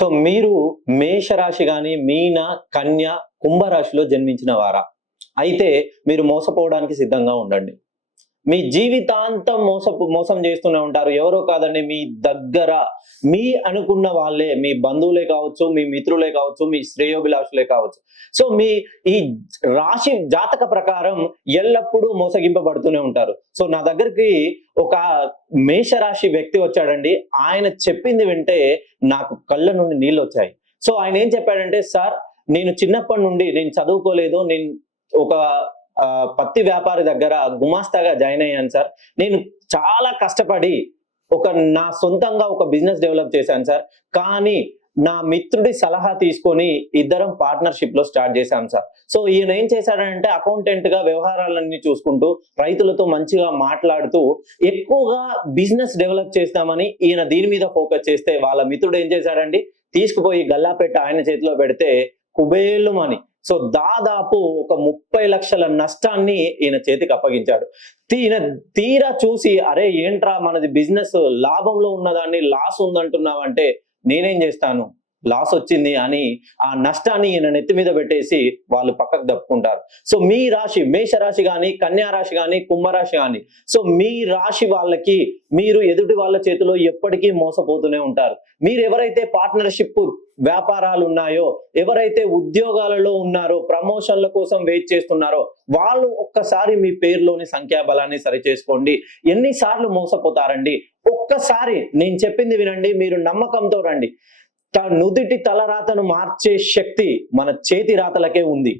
So మీరు మేషరాశి గాని, మీన, కన్య, కుంభరాశిలో జన్మించిన వారా? అయితే మీరు మోసపోవడానికి సిద్ధంగా ఉండండి. మీ జీవితాంతం మోసం చేస్తూనే ఉంటారు. ఎవరో కాదండి, మీ దగ్గర మీ అనుకున్న వాళ్ళే, మీ బంధువులే కావచ్చు, మీ మిత్రులే కావచ్చు, మీ శ్రేయోభిలాషులే కావచ్చు. సో మీ ఈ రాశి జాతక ప్రకారం ఎల్లప్పుడూ మోసగింపబడుతూనే ఉంటారు. సో నా దగ్గరికి ఒక మేషరాశి వ్యక్తి వచ్చాడండి. ఆయన చెప్పింది వింటే నాకు కళ్ళ నుండి నీళ్ళొచ్చాయి. సో ఆయన ఏం చెప్పాడంటే, సార్ నేను చిన్నప్పటి నుండి నేను చదువుకోలేదు. నేను ఒక పత్తి వ్యాపారి దగ్గర గుమాస్తాగా జాయిన్ అయ్యాను సార్. నేను చాలా కష్టపడి నా సొంతంగా ఒక బిజినెస్ డెవలప్ చేశాను సార్. కానీ నా మిత్రుడి సలహా తీసుకొని ఇద్దరం పార్ట్నర్‌షిప్ లో స్టార్ట్ చేశాం సార్. సో ఈయన ఏం చేశాడంటే అకౌంటెంట్ గా వ్యవహారాలన్నీ చూసుకుంటూ, రైతులతో మంచిగా మాట్లాడుతూ ఎక్కువగా బిజినెస్ డెవలప్ చేస్తామని ఈయన దీని మీద ఫోకస్ చేస్తే, వాళ్ళ మిత్రుడు ఏం చేశాడండి, తీసుకుపోయి గల్లాపెట్ట ఆయన చేతిలో పెడితే కుబేలుమని సో దాదాపు ఒక 30 లక్షల నష్టాన్ని ఈయన చేతికి అప్పగించాడు. తీరా చూసి, అరే ఏంట్రా మనది బిజినెస్ లాభంలో ఉన్నదాన్ని లాస్ ఉందంటున్నావంటే, నేనేం చేస్తాను, లాస్ వచ్చింది అని ఆ నష్టాన్ని ఈయన నెత్తి మీద పెట్టేసి వాళ్ళు పక్కకు తప్పుకుంటారు. సో మీ రాశి మేషరాశి గాని, కన్యా రాశి గాని, కుంభరాశి గాని, సో మీ రాశి వాళ్ళకి మీరు ఎదుటి వాళ్ళ చేతిలో ఎప్పటికీ మోసపోతూనే ఉంటారు. మీరు ఎవరైతే పార్ట్నర్షిప్ వ్యాపారాలు ఉన్నాయో, ఎవరైతే ఉద్యోగాలలో ఉన్నారో, ప్రమోషన్ల కోసం వెయిట్ చేస్తున్నారో, వాళ్ళు ఒక్కసారి మీ పేరులోని సంఖ్యాబలాన్ని సరిచేసుకోండి. ఎన్నిసార్లు మోసపోతారండి? ఒక్కసారి నేను చెప్పింది వినండి, మీరు నమ్మకంతో రండి. నుదిటి తలరాతను మార్చే శక్తి మన చేతి రాతలకే ఉంది.